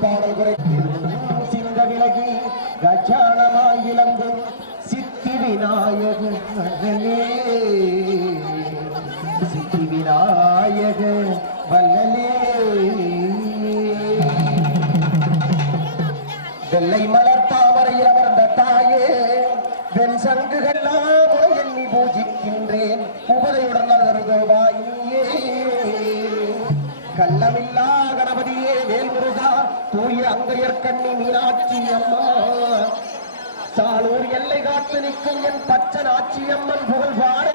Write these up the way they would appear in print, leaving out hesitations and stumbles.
பாடல் குறை சிந்த விலகி கஜானமாய் விளங்கும் சித்தி விநாயகர் சித்தி விநாயக வல்லலே வெள்ளை மலர் தாமரையில் அமர்ந்த தாயே வெண் சங்குகள்லாம் எண்ணி பூஜிக்கின்றேன் உபதையுடன் அருள்வாயே கள்ளமில்லா கணபதியே வேல்முருகா தூய அங்கையர் கண்ணி மீனாட்சி அம்மா சாலூர் எல்லை காத்து நிற்கும் என் பச்சன் ஆட்சி அம்மன் புகழ் பாட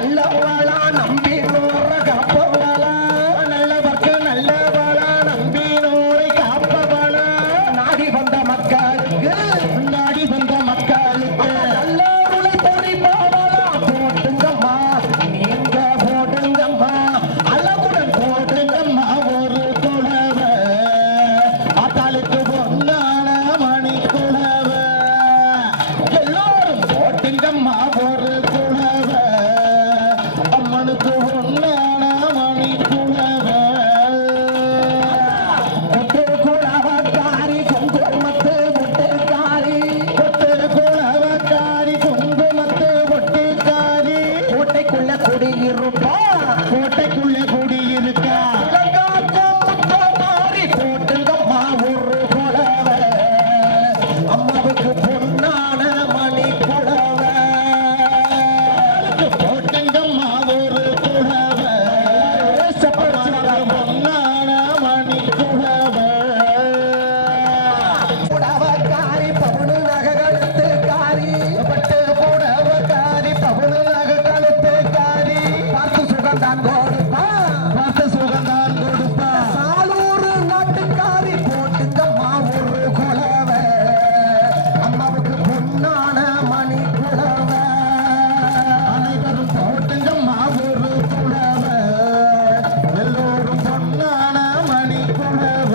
நல்லவளா நம்பி நூற காப்பவளா நல்லவர்க்கு நல்லவளா நம்பி நூறை காப்பவளா நாடி வந்த மக்களுக்கு நல்ல உலை பொறிப்பவளா போட்டுங்கம்மா நீங்க போடுங்கம்மா அளவுடன் போடுங்கம்மா ஒரு குலவ அத்தாளுக்கு பொன்னான மணி குலவ எல்லோரும் போட்டுங்கம்மா ஒரு குலவ அம்மனுக்கு பொன்னான மணி குலவ முட்டு குலவக்காரி குங்குமத்து முட்டுக்காரி முட்டு குலவக்காரி குங்குமத்து முட்டுக்காரி கோட்டைக்குள்ள குடியிருப்பா கோட்டைக்குள்ள குடியிருக்கா மாறி போட்டுங்கம்மா ஒரு குலவ அம்மாவுக்கு பொன்னான மணி குலவ போட்டுங்கம்மா ஒரு குலவ பொன்னான மணி குலவ புடவக்காரி பவுனு நகை காரி பட்டு புடவக்காரி பவுனு நகை காரி பார்த்து சுகந்தான் கொடுப்பா பார்த்து சுகந்தான் கொடுப்பா சாலூர் நாட்டுக்காரி போட்டுங்கம்மா ஒரு குலவ அம்மாவுக்கு பொன்னான மணி குலவ அனைவரும் போட்டுங்கம்மா ஒரு குலவ எல்லோரும் பொன்னான மணி குலவ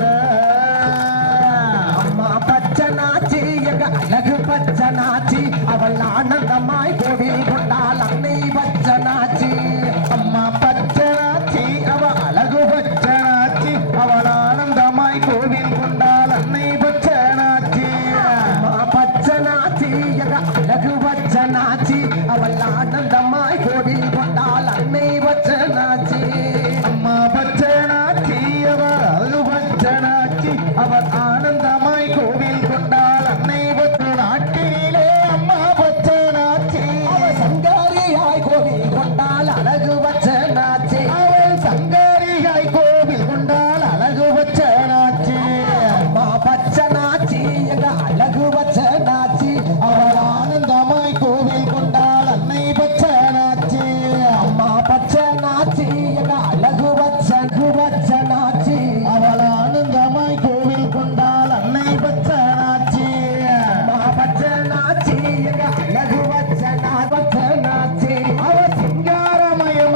அம்மா பச்சனாச்சி எங்க அழகு பச்சனாச்சி அவள் ஆனந்தமாய் கோவில் கொண்டாள் அன்னை பச்சனாச்சி அம்மா பச்சனாச்சி அவ அழகு பச்சனாச்சி அவள் ஆனந்தமாய் கோவில் கொண்டாள் அன்னை பச்சனாச்சி அம்மா பச்சனாச்சி எங்க அழகு பச்சனாச்சி அவள் ஆனந்தமாய் கோவில் கொண்டாள் அன்னை பச்சனாச்சி அம்மா பச்சனாச்சி அவ அழகு பச்சனாச்சி அவள் ஆனந்தமாய் கோவில் கொண்டாள் அன்னை பச்ச நாட்டினிலே அம்மா பச்சனாச்சி அவள் சங்காரியாய் கோவில் கொண்டாள் அழகு பச்சனாச்சி அவள் சங்காரியாய் கோவில் கொண்டாள் அழகு பச்சனாச்சி அம்மா பச்சனாச்சி எங்க அழகு பச்சனாச்சி அவள் ஆனந்தமாய் கோவில் கொண்டாள் அன்னை பச்சனாச்சி அம்மா பச்சனாச்சி எங்க அழகு பச்சனாச்சி அவள் ஆனந்தமாய் கோவில் கொண்டாள் அன்னை பச்சனாச்சி அம்மா பச்சனாச்சி எங்க அழகு பச்சனாச்சி அவ சிங்காரமயம்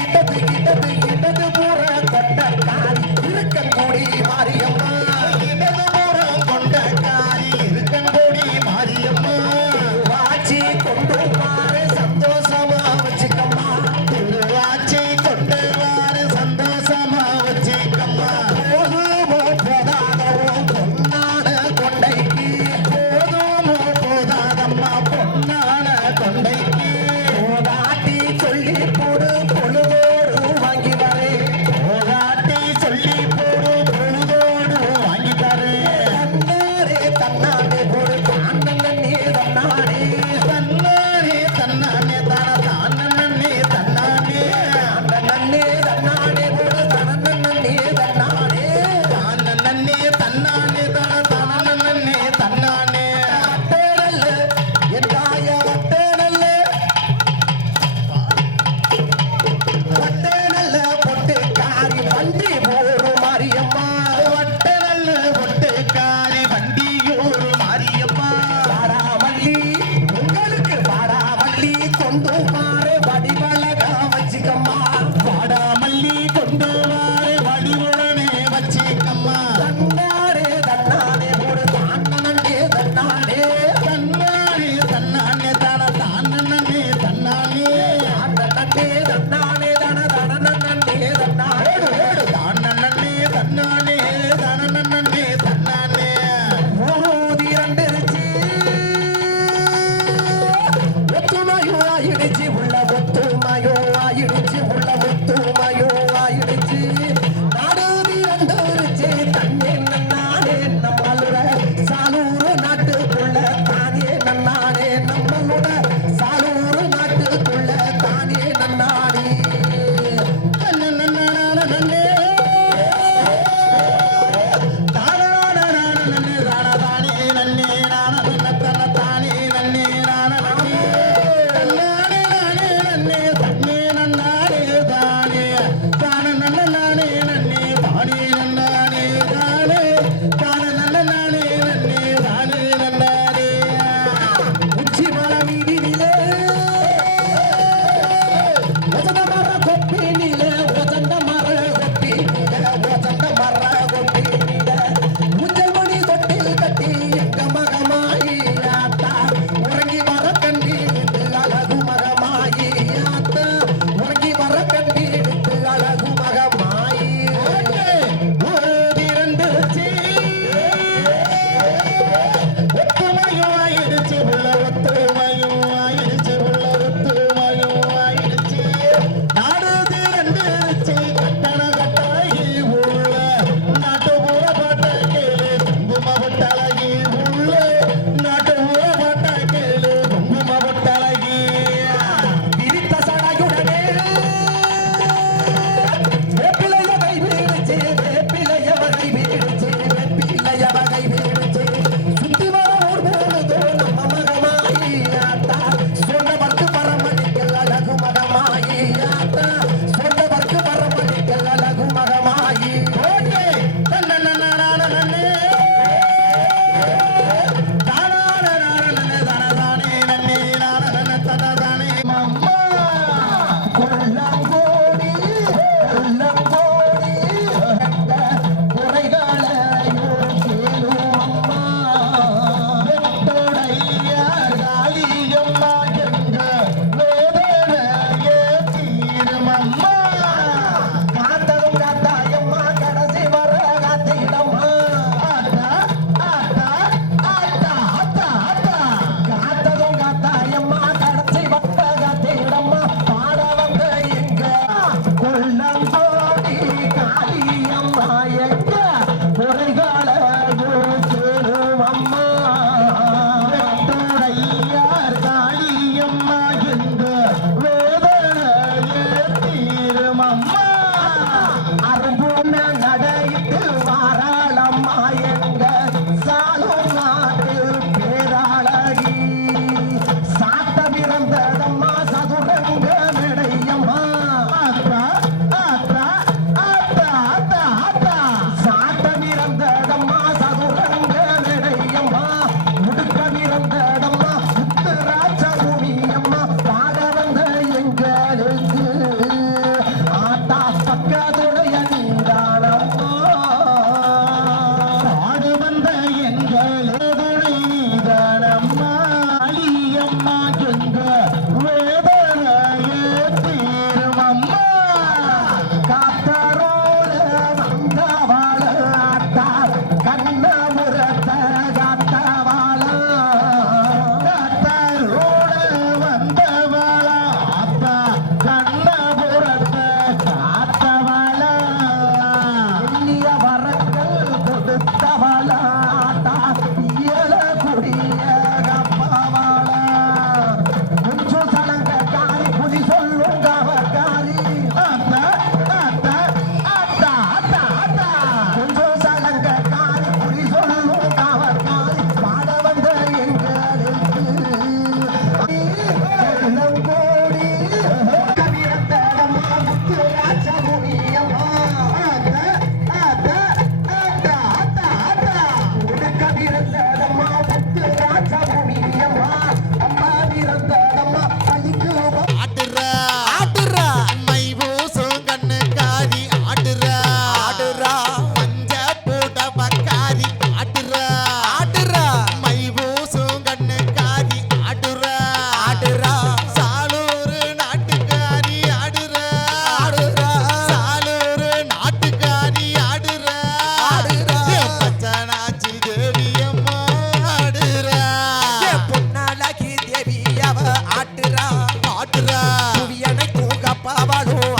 இடது புற கொண்டக்காரி இருக்கங்கூடி மாரியம்மா இடது புறம் கொண்டக்காரி இருக்கங்கூடி மாரியம்மா வாச்சி கொண்டு மாறு சந்தோஷமா வச்சுக்கம்மா திருவாச்சி கொண்டு வாரு சந்தோஷமா வச்சுக்கம்மா போதுமோ போதாதவோ பொன்னான கொண்டைக்கு போதுமோ போதாதம்மா பொன்னான கொண்டைக்கு போதாட்டி சொல்லி போடு பொழுதோடு வாங்கி வரே போராட்டி சொல்லி போடு பொழுதோடு வாங்கி தரு தன்னாரே தன்னானே போடு தானே தன்னானே தன்னானே தன்னானே தான தானே தன்னானே நன்னே தன்னானே போடு தனநன்னே தன்னானே தானே தன்னானே தான தானே தன்னானே வட்டேனல்ல என் தாய வட்டேனல்ல வட்டேனல்ல பொட்டு காரி வண்டி போடு மாரியம்மா வட்ட நல்ல ஒட்டுக்காரி வண்டியூர் மாரியம்மா வாடாமல்லி உங்களுக்கு வாடாமல்லி கொண்டு மாறு வடிவழகா வச்சுக்கம்மா வாடாமல்லி கொண்டு வாரு வடிவுடனே வச்சிக்கம்மா தன்னாரே தன்னானே போடு தானே தன்னானே தன்னானே தன்னானே தான தானே தன்னானே நன்னே தன்னானே தன தனநன்னே தன்னானே தானே தன்னானே தானே தன்னானே ஊதி ரெண்டிருச்சு ஒத்துமையோ ஆயிடுச்சு உள்ள ஒத்துமையோ ஆயிடுச்சு உள்ள ஒத்துமையோ ஆயிடுச்சு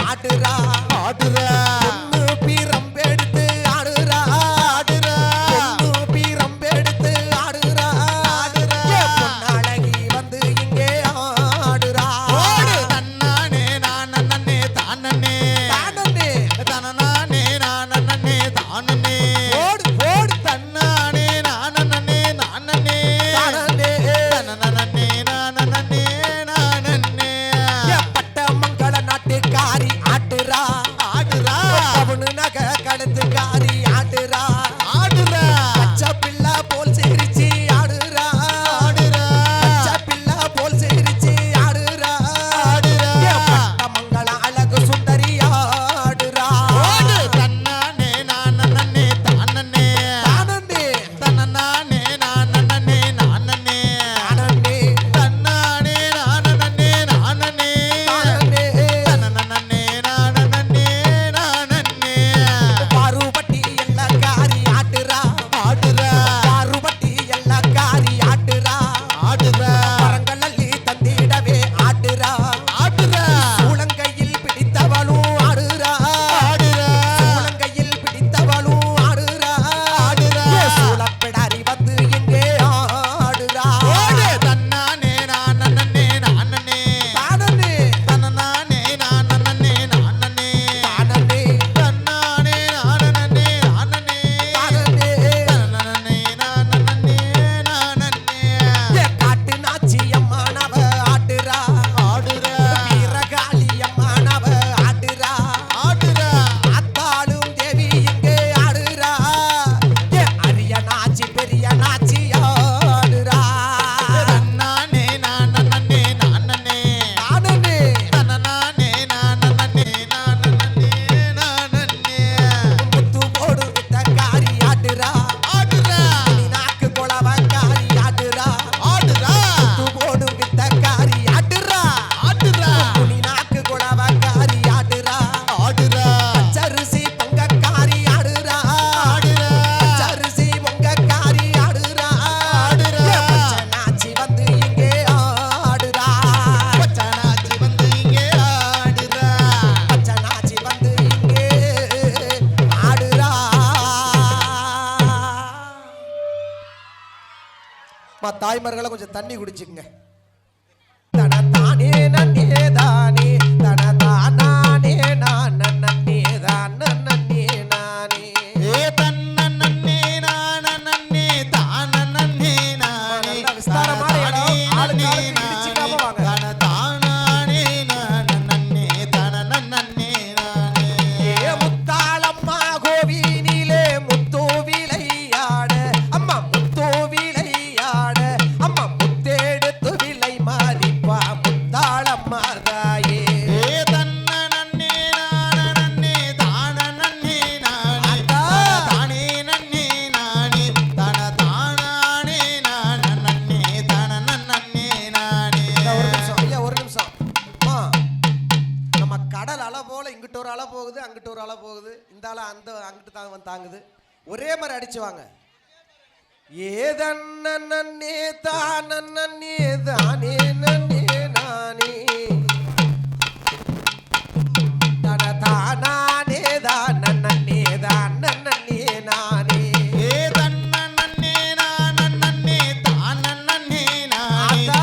ஆடுறா ஆடுறா பொண்ணு பீரம்பெடுத்து ஆடுறா ஆடுறா பொண்ணு பீரம்பெடுத்து ஆடுறா ஆடுறா. ஏ பொன்னழகி வந்து இங்கே ஆடுறா ஓடு தன்னானே நானே தானனே தானே தனனானே நானனே தானனே ஓடு ஓடு தன்னானே நானனே நானனே தானே தனனனே நானனே நானனே ஏ பட்ட மங்கள நாட்டுக்காரி ஆடுறா ஆடுறா அவனு நகை கழுத்துக்காரி ஆடுறா ஆடுறா பச்சை பிள்ளை போல் சிரிச்சு ஆடுறா ஆடுறா பச்சை பிள்ளை போல் சிரிச்சு ஆடுறா ஆடுறா. ஏ பட்ட மங்கள அழகு சுந்தரி ஆடுறா ஓடு தன்னானே நானனே தானனே தானே தனனானே நானனே நானனே தானே தன்னானே நானனே நானனே தானே தனனனே நானனே நானனே பாருபட்டி எல்லக்காரி ஆடுறா ஆடுறா பாருபட்டி எல்லக்காரி ஆடுறா ஆடுறா மரங்களல்லி தந்திடவே ஆடுறா ஆடுறா சூளங்கையில் பிடித்தவளும் ஆடுறா ஆடுறா சூளங்கையில் பிடித்தவளும் ஆடுறா ஆடுறா. ஏ சூளப்பிடாரி வந்து இங்கே ஆடுறா ஓடு தன்னானே நானனே நானனே தானே தனனானே நானனே நானனே தானே தன்னானே நானனே நானனே தானே தனனனே நானனே நானனே ஏ காட்டு நாச்சி அம்மானவ ஆடுறா ஆடுறா வீரகாளி அம்மானவ ஆடுறா ஆடுறா ஆத்தாளும் தேவி இங்கே ஆடுறா ஏ அரிய நாச்சி பெரிய நாச்சி ஆடுறா தன்னானே நானனே நானனே தானே தனனானே நானனே நானனே நானனே முத்து போடு வித்தக்காரி ஆடுறா ஆடுறா நீ நாக்கு குளவக்காரி ஆடுறா ஆடுறா முத்து போடு வித்தக்காரி ஆடுறா ஆடுறா நீ நாக்கு குளவக்காரி ஆடுறா ஆடுறா பச்சரிசி பொங்கக்காரி ஆடுறா ஆடுறா பச்சரிசி பொங்கக்காரி ஆடுறா ஆடுறா. ஏ பச்சை நாச்சி வந்து இங்கே ஆடுறா பச்சனாச்சி வந்து இங்கே ஆடுறா பச்சை நாச்சி வந்து இங்கே ஆடுறா தாய்மார்களை கொஞ்சம் தண்ணி குடிச்சுங்க தன தானே நன்னே தானே தன தானே நான் நன்னே தான் நன்னே நானே ஏ தன்னன்னே நானன்னே தானன்னே நானே நல்லா விஸ்தாரமான இடம். ஆளுக்கு ஆளுக்கு இடிச்சுக்காம வாங்க. தன தானானே நானன்னே தனனன்னே நானே ஏ முத்தாளம்மா கோவினிலே முத்து விளையாட அம்மா முத்து விளையாட அம்மா முத்தெடுத்து விலை மாறிப்பா முத்தாளம்மா தாயே ஏ தன்னன்னே நானன்னே தானன்னே நானே அத்தா. தானே நன்னே நானே தன தானானே நானன்னே தனனன்னே நானே ஒரு நிமிஷம் ஐயா ஒரு நிமிஷம் அம்மா நம்ம கடல் அலை போல இங்கிட்டு ஒரு அலை போகுது அங்கிட்டு ஒரு அலை போகுது இந்த அலை அந்த அங்கிட்டு தான் தாங்குது ஒரே மாதிரி அடிச்சு வாங்க ஏதன்னே தானே தானே நன்னே நானே தன தானே தானே தானே நானே ஏ தன்னன்னே நானன்னே தானன்னே நானே அத்தா.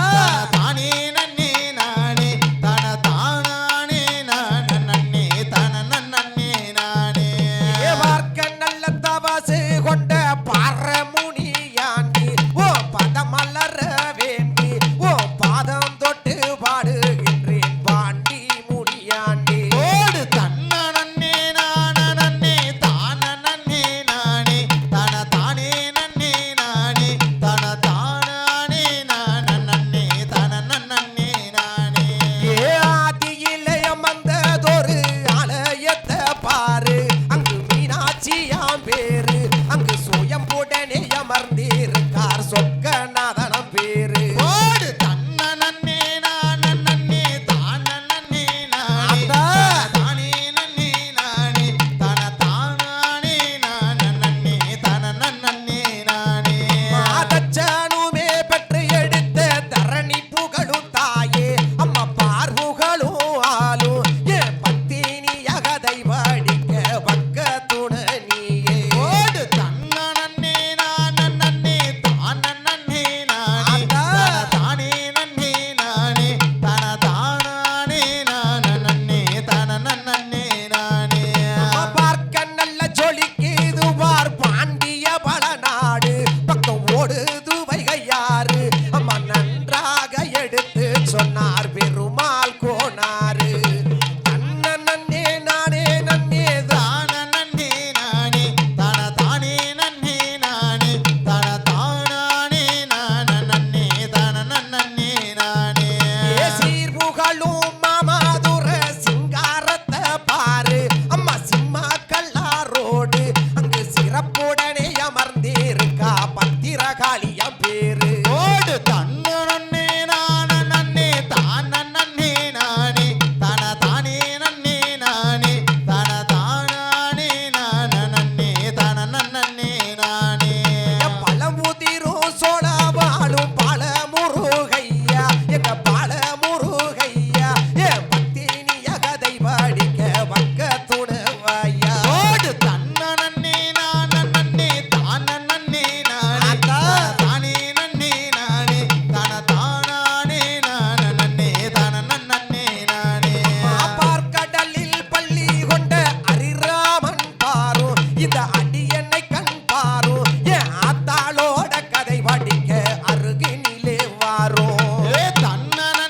தானே நன்னே நானே தன தானானே நானன்னே தனனன்னே நானே ஏ வார்க்க நல்ல தவசு கொண்ட பாரமுனியாண்டி ஓ பதமலர வேண்டி ஓ பாதம் கதை படிக்க பக்கத்துண நீயே ஓடு தன்னே நானே தானே நானே தானே நன்னே நானே தானே நானே தானே நானே பார்க்க நல்ல ஜொலிக்குது வார் பாண்டிய பலநாடு பக்கம் ஓடுது வைகையாறு அம்மா நன்றாக எடுத்து சொன்னார் பெருமாள் கோனாரு நன்னே நானே நன்னே தானே நானே தானே நன்னே நானே தானே நானே தானே நானே சீர்புகழும் மாமாதுர சிங்காரத்தை பாரு அம்மா சிம்மா கல்லாரோடு அங்கு சிறப்புடனே அமர்ந்திருக்கா பத்திரகாளிய பேரு ஓடு தன்னே நானே தானே நானே தானே நன்னே நானே தானே நானே தானே நானே பழமுதிரும் சோழ வாழும் பழமுருகையா எங்க பழமுருகையா என் பத்தினிய கதை படிக்க பக்கத்துணவாயா ஓடு தன்னே நானே தானே நானே தானே நன்னே நானே தானே நானே தானே நானே பார்க்கடலில் பள்ளி கொண்ட அரிராமன் பாரு இந்த அடியனை கண் பாரு என் ஆத்தாளோட கதை படிக்க அருகினிலே வாரும் ஏ தன்னே நானே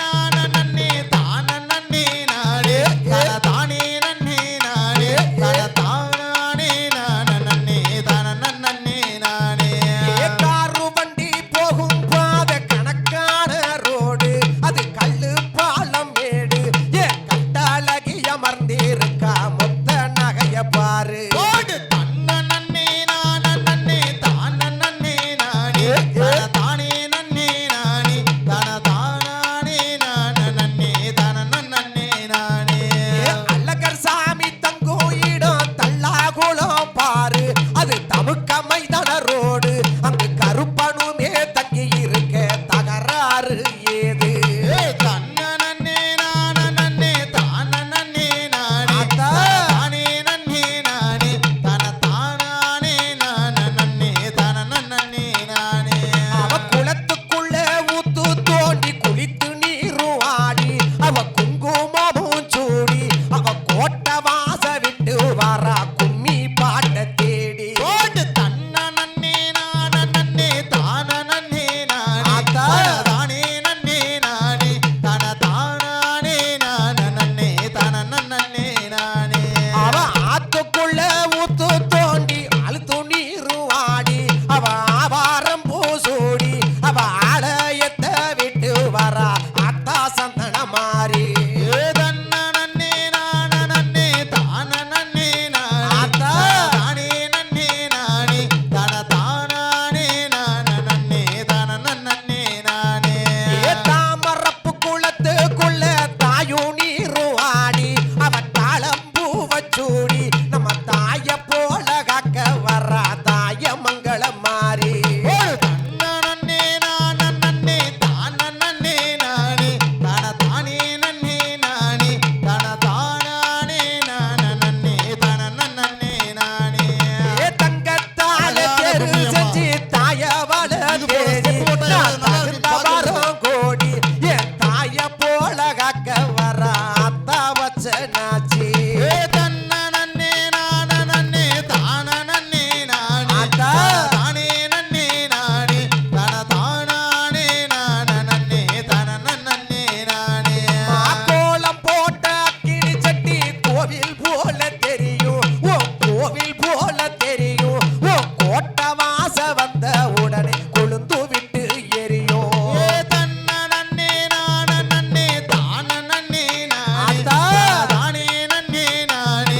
தானே நானே தானே நன்னே நானே தானே நானே தானே நானே காரு வண்டி போகும் பாத கணக்கான ரோடு அது கல்லு பாலம் மேடு என் கட்டாலகி அமர்ந்திருக்கா மொத்த நகைய பாரு ஓடு தன்னே நானே தானே நானே தானே நன்னே நானே தானே நானே நானே அழகர் சாமி தங்கும் இடம் தல்லாகுளம் பாரு அது தமுக்க மைதான ரோடு அங்கு கருப்பனுமே தங்கி இருக்க தகராறு ஏது ஏ தன்னே நானே தானே நானே தானே நன்னே நானே தானே நானே நானே அவ குளத்துக்குள்ள ஊத்து தோண்டி குளித்து நீரும் ஆடி அவ குங்குமமும் சூடி அவ கோட்டை வாச விட்டு வரா கும்மி பாட்ட தேடி ஓடு தன்னே நானே தானே நானே தானே நன்னே நானே தானே நானே நானே அவ ஆத்துக்குள்ள ஊத்து தோண்டி அழுத்து நீரும் ஆடி அவ ஆவாரம் பூசூடி அவ ஆலயத்தை விட்டு வரா அத்தா சந்தன மாறி ஏ தன்னே நானே தானே நானே தானே நன்னே நானே தானே நானே நானே தாமரப்பு குளத்துக்குள்ள தாயும் நீரும் ஆடி அவ தாளம்பூவ சூடி நம்ம தாய போல காக்க வரா தாய மங்கள மாறி ஓடு தன்னே நானே தானே நானே தானே நன்னே நானே தானே நானே நானே தங்கத்தால தெரு செஞ்சு தாய வள தேடி நான் தகுந்தவரம் கோடி என் தாய போல காக்க வரா அத்தா வச்ச நாச்சி ஏ தன்னே நானே தானே நானே தானே நன்னே நானே தானே நானே நானே கோலம் போட்ட அக்கினி சட்டி கோவில் போல தெரியும் ஓ கோவில் போல தெரியும் ஓ கோட்டை வாச வந்த உடனே கொழுந்து விட்டு எரியும் ஏ தன்னே நானே தானே நானே அத்தா. தானே நன்னே நானே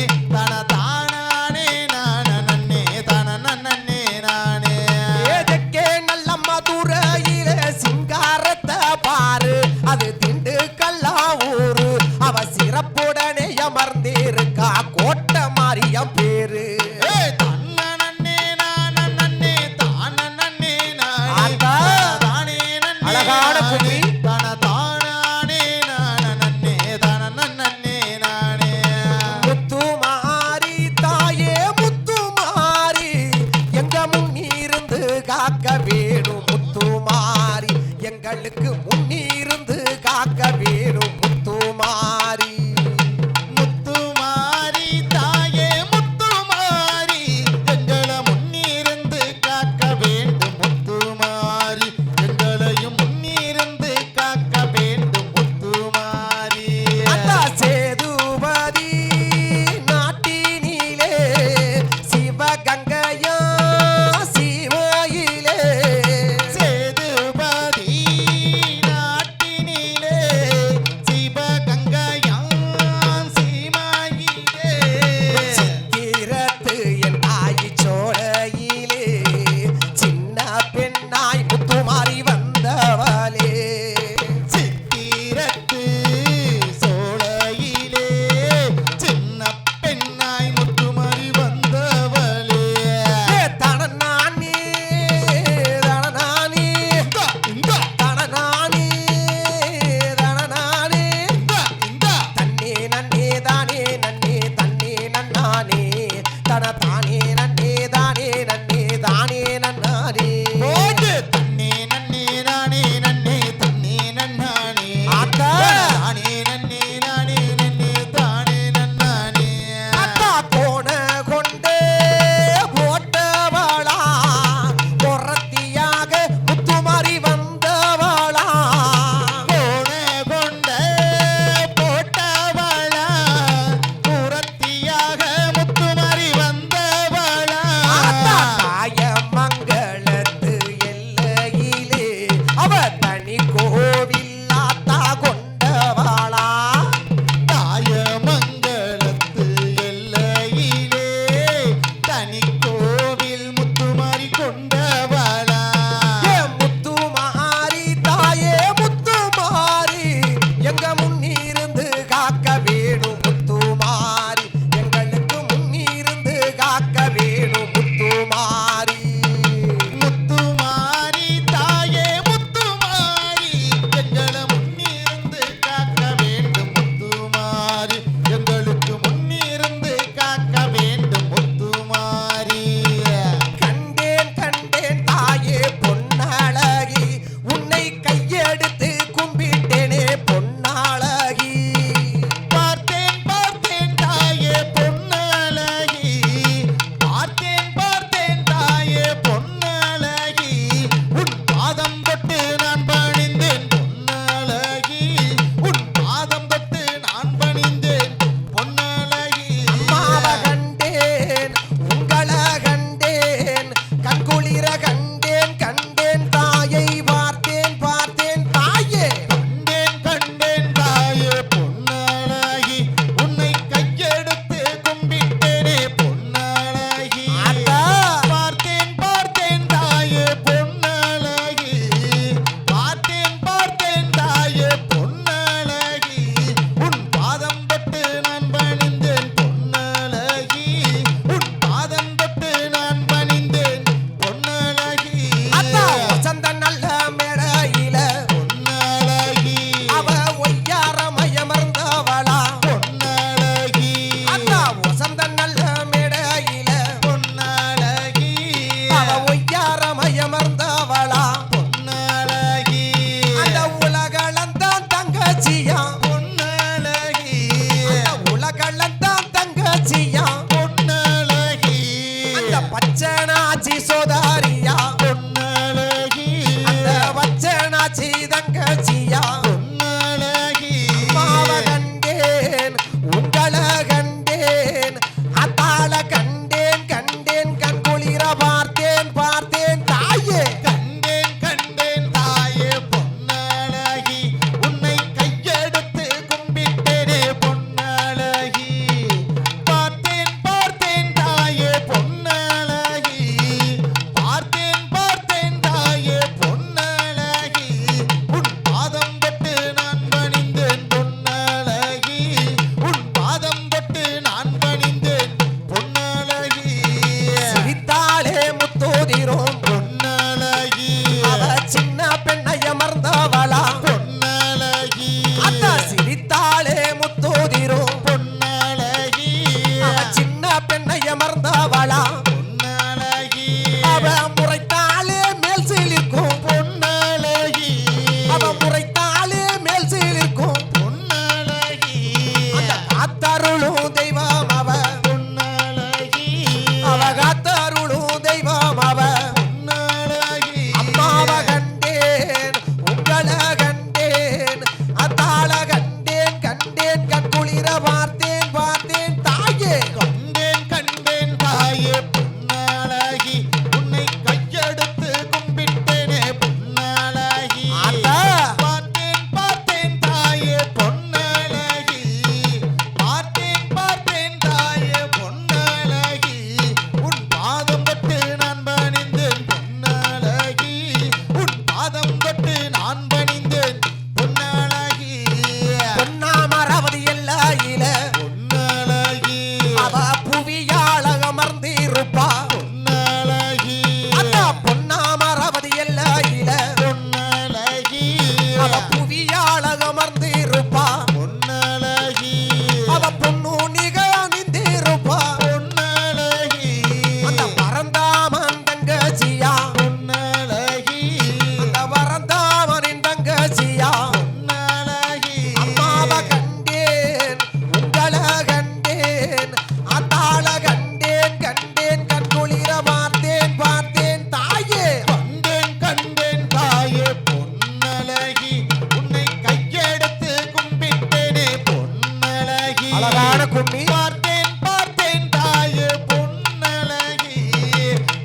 ஆளாள கண்டேன் கண்டேன் கண்குளிர பார்த்தேன் பார்த்தேன் தாயே கண்டேன் கண்டேன் தாயே பொன்னழகி உன்னை கையெடுத்து கும்பிட்டேனே பொன்னழகி அழகான கும்மி பார்த்தேன் பார்த்தேன் தாயே பொன்னழகி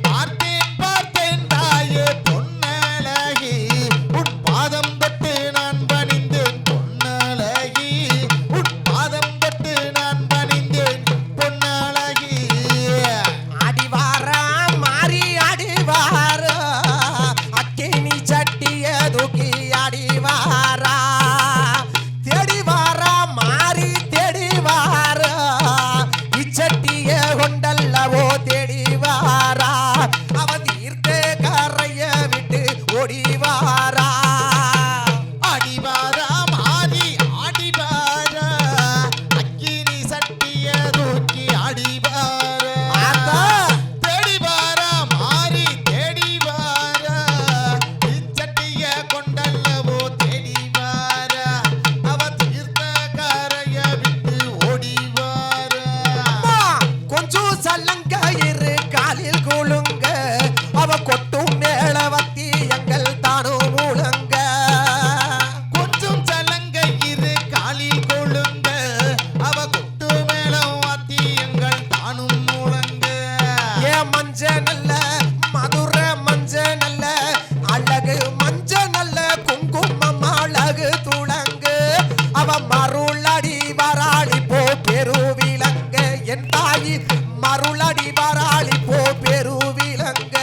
பார்த்தேன் பார்த்தேன் தாயே பொன்னழகி உன் பாதம் தொட்டு நான் பணிந்தேன் பொன்னழகி உன் பாதம் தொட்டு நான் பணிந்தேன் பொன்னழகி அடிவாரா மாறி அடிவாரா அக்கினி சட்டிய தூக்கி அடிவாரா தேடிவாரா மாறி தேடிவாரா இச்சட்டிய கொண்டல்லவோ தேடிவாரா அவ தீர்த்த கரைய விட்டு ஓடிவாரா அடிவாரா மாறி ஆடிவாரா அக்கினி சட்டிய தூக்கி அடிவாரா ஆத்தா தேடிவாரா மாறி தேடிவாரா இச்சட்டிய கொண்டல்லவோ தேடிவாரா அவ தீர்த்த கரைய விட்டு ஓடிவாரா அம்மா, கொஞ்சம் சல்லங்க இரு காலில் குலுங்க அவ கொட்டும் மேல வத்தி எங்கள் தானும் முழங்க கொஞ்சம் சலங்க இரு காலில் கொழுங்க அவ கொட்டு மேளம் வாத்தி எங்கள் தானும் முழங்க ஏன் மஞ்ச நல்ல மதுர மஞ்ச நல்ல அழகு மஞ்ச நல்ல குங்குமம் அழகு துளங்கு அவ மருளடி வராளி போ பெருவிலங்க என் தாயி மருளடி வராளி போ பெருவிலங்க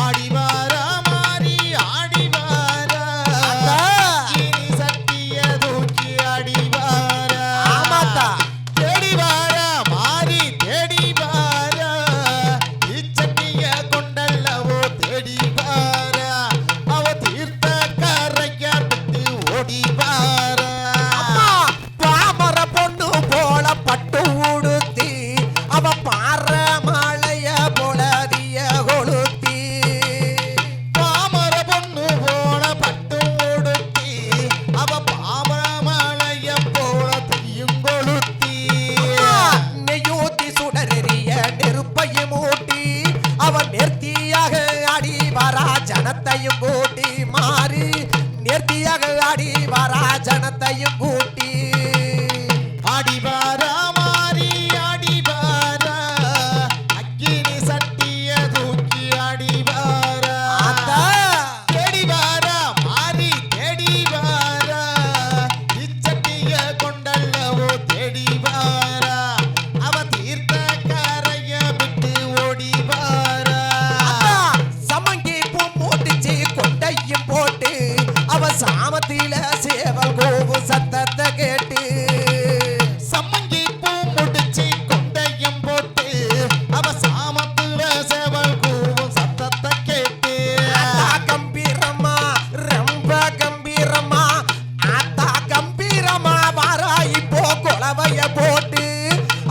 ஆடிவாரா மாறி ஆடிவாரா அத்தா. இனி சட்டிய தூக்கி ஆடிவாரா ஆமாத்தா. தேடிவாரா மாறி தேடிவாரா இச்சட்டிய கொண்டல்லவோ தேடிவாரா அவ தீர்த்த கரைய விட்டு ஓடிவாரா அம்மா, பாமர பொண்ணு போல பட்டு உடுத்தி அவ பாற மலைய போல அதிய கொளுத்தி பாமர பொண்ணு போல பட்டு உடுத்தி அவ பாமர மலைய போல தீயும் கொளுத்தி நெய்யூத்தி சுடரெறிய நெருப்பையும் மூட்டி அவ நேர்த்தியாக அடி வரா ஜனத்தையும் கூட்டி மாறி நேர்த்தியாக அடி வரா ஜனத்தையும் கூட்டி ஆடிவாரா மாறி ஆடிவாரா அக்கினி சட்டிய தூக்கி ஆடிவாரா ஆத்தா. தேடிவாரா மாறி தேடிவாரா இச்சட்டிய கொண்டல்லவோ தேடிவாரா அவ தீர்த்த கரைய விட்டு ஓடிவாரா அம்மா, சமங்கி பூ மூட்டிச்சு கொண்டையும் போட்டு அவ சாமத்தில சேவல் கோவு சத்தத்தை கேட்டு சம்மங்கி பூ முடிச்சு கொண்டையும் போட்டு அவ சாமத்துல சேவல் கூவும் சத்தத்தை கேட்டு ஆத்தா கம்பீரமா ரொம்ப கம்பீரமா ஆத்தா கம்பீரமா வாரா இப்போ குலவைய போட்டு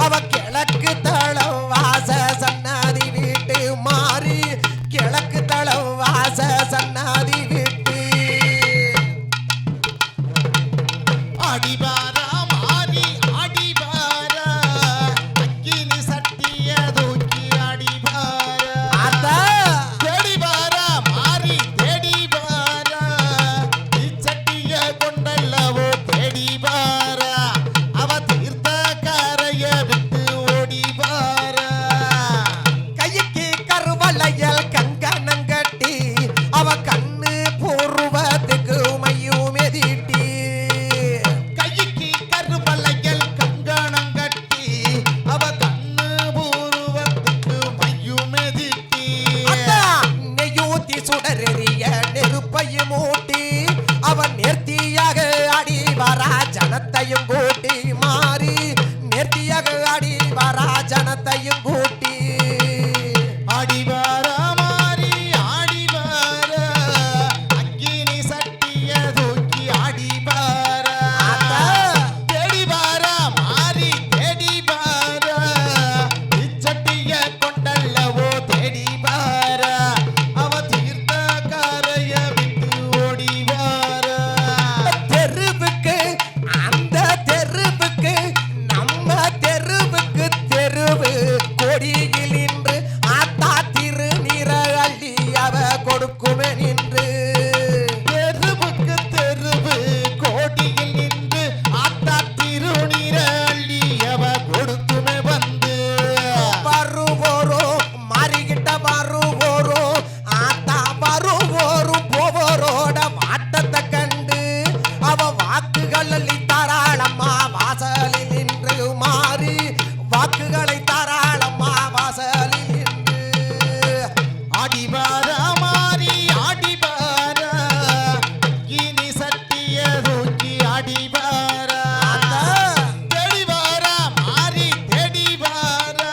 அவ கிழக்கு தளம் வாச சன்னாதி வீட்டு மாறி கிழக்கு தளம் வாச சன்னாதி வீட்டு ஆடிவாரா மாறி ஆடிவாரா அக்கினி சட்டிய தூக்கி ஆடிவாரா ஆத்தா தேடிவாரா மாறி தேடிவாரா இச்சட்டிய கொண்டல்லவோ தேடிவாரா அவ தீர்த்த கரைய விட்டு ஓடிவாரா கைக்கு கருவளையல் கங்கணங்கட்டி அவ கண்ணு பூர்வத்துக்கு மையும் எதிட்டி கைக்கு கருவளையல் கங்கணம் கட்டி அவ கண்ணு பூர்வத்துக்கு மையும் எதிர்த்தி அத்தா, நெய்யூத்தி சுடரெறிய நெருப்பையும் மூட்டி அவன் நேர்த்தியாக அடி வரா ஜனத்தையும் கூட்டி மாறி நேர்த்தியாக அடி வரா ஜனத்தையும் கூட்டி ஆடிவாரா மாறி ஆடிவாரா அக்கினி சட்டிய தூக்கி ஆடிவாரா ஆத்தா. தேடிவாரா மாறி தேடிவாரா இச்சட்டிய கொண்டல்லவோ தேடிவாரா அவ தீர்த்த கரைய விட்டு ஓடிவாரா தெருவுக்கு அந்த தெருவுக்கு நம்ம தெருவுக்கு வாக்குகளை தாராளம்மா வாசலில் நின்று அடிவாரா மாறி அடிவாரா இனி சட்டிய தூக்கி அடிவாரா தேடிவாரா மாறி தேடிவாரா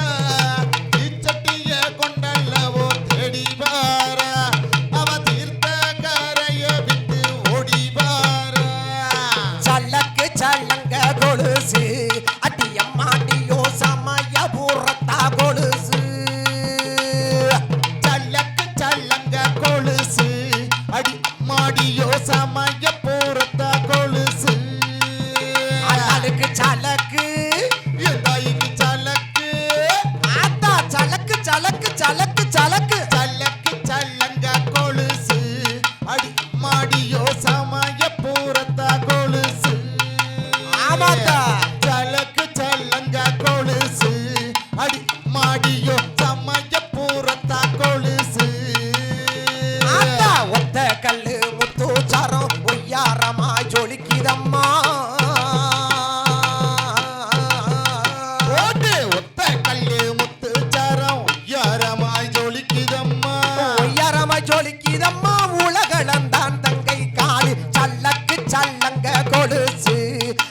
இச்சட்டிய கொண்டல்லவோ தேடிவாரா அவ தீர்த்த கரைய விட்டு ஓடிவாரா சல்லக்கு சல்லங்க கொலுசு அடியம்மாடியோ சமய பூரத்தா கொலுசு சல்லக்கு சல்லங்க கொலுசு அடி மாடியோ சமய போறத கொலுசு அழகு சலக்கு எதாய்க்கு சல்லக்கு ஆத்தா சலக்கு சலக்கு சலக்கு சலக்கு சல்லக்கு சல்லங்க கொலுசு அடி மாடியோ சமய போறத கொலுசு ஆமாத்தா சல்லக்கு சல்லங்க கொலுசு அடி மாடியோ சமய போறத கொலுசு ஆத்தா ஒத்த கல்லு முத்து சரம் ஒய்யாரமா ஜொலிக்குதம்மா ஓட்டு ஒத்த கல்லு முத்து சரம் யாரமாய் ஜொலிக்குதம்மா ஒய்யாரமா ஜொலிக்குதம்மா உலகளந்தான் தங்கை காலு சல்லக்கு சல்லங்க கொலுசு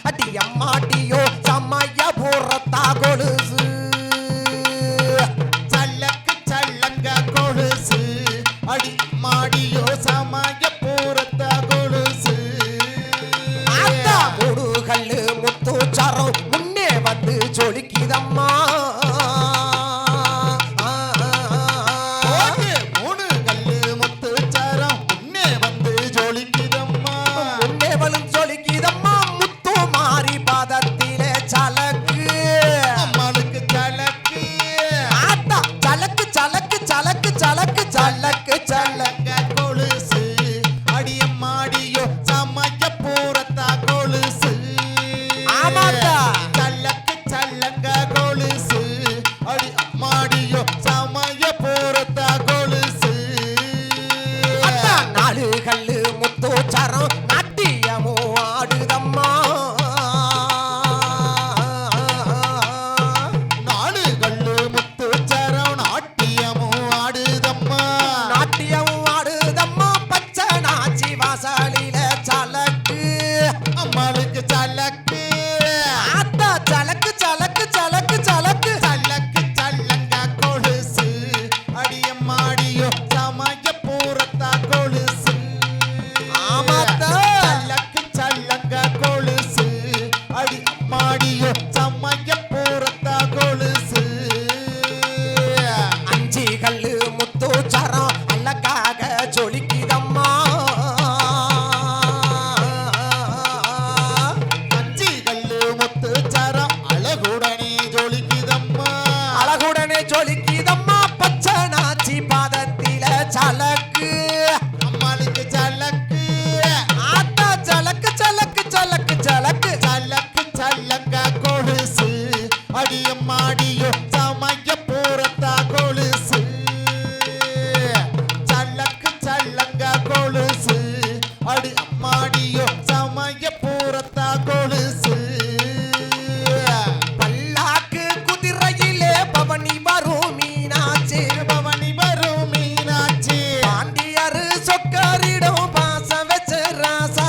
அடியம்மாடியோ சமய பூரத்தா கொலுசு சல்லக்கு சல்லங்க கொலுசு அடி மாடியோ சமய போறத கொலுசு ஆத்தா முடுகல்லு முத்து சரம் முன்னே வந்து ஜொலிக்குதம்மா ஓட்டு மூணு கல்லு முத்து சரம் முன்னே வந்து ஜொலிக்குதம்மா முன்னேவலும் ஜொலிக்குதம்மா முத்து மாறி பாதத்திலே சலக்கு அம்மாளுக்கு சலக்கு ஆத்தா சலக்கு சலக்கு சலக்கு சலக்கு சலக்கு சலக்கு சல்லங்க கொலுசு அடிய மாடியோ சமய போறத கொலுசு ஆமாத்தா சல்லக்கு சல்லங்க கொலுசு அடி மாடியோ சமய போறத கொலுசு அத்தா நாலு கல்லு முத்து சரம் நாட்டியமோ ஆடுதம்மா நாலு கல்லு முத்து சரம் நாட்டியமும் ஆடுதம்மா நாட்டியமும் ஆடுதம்மா பச்சை நாச்சி வாசலில சலக்கு அம்மாளுக்கு சல்லக்கு ஆத்தா சலக்கு சலக்கு சலக்கு சலக்கு சல்லக்கு சல்லங்க கொலுசு அடிய மாடியோ சமய போறத கொலுசு ஆமாத்தா சல்லக்கு சல்லங்க கொலுசு அடி மாடியோ சமய போறத கொலுசு அஞ்சு கல்லு முத்து சரம் அழகாக ஜொலிக்குதம்மா அஞ்சு கல்லு முத்து சரம் அழகுடனே ஜொலிக்குதம்மா அழகுடனே ஜொலிக்குதம்மா பச்சை நாச்சி பாதத்தில சலக்கு அம்மாளுக்கு சல்லக்கு ஆத்தா சலக்கு சலக்கு சலக்கு சலக்கு சல்லக்கு சல்லங்க கொலுசு அடிய மாடியோ சமய போறத கொலுசு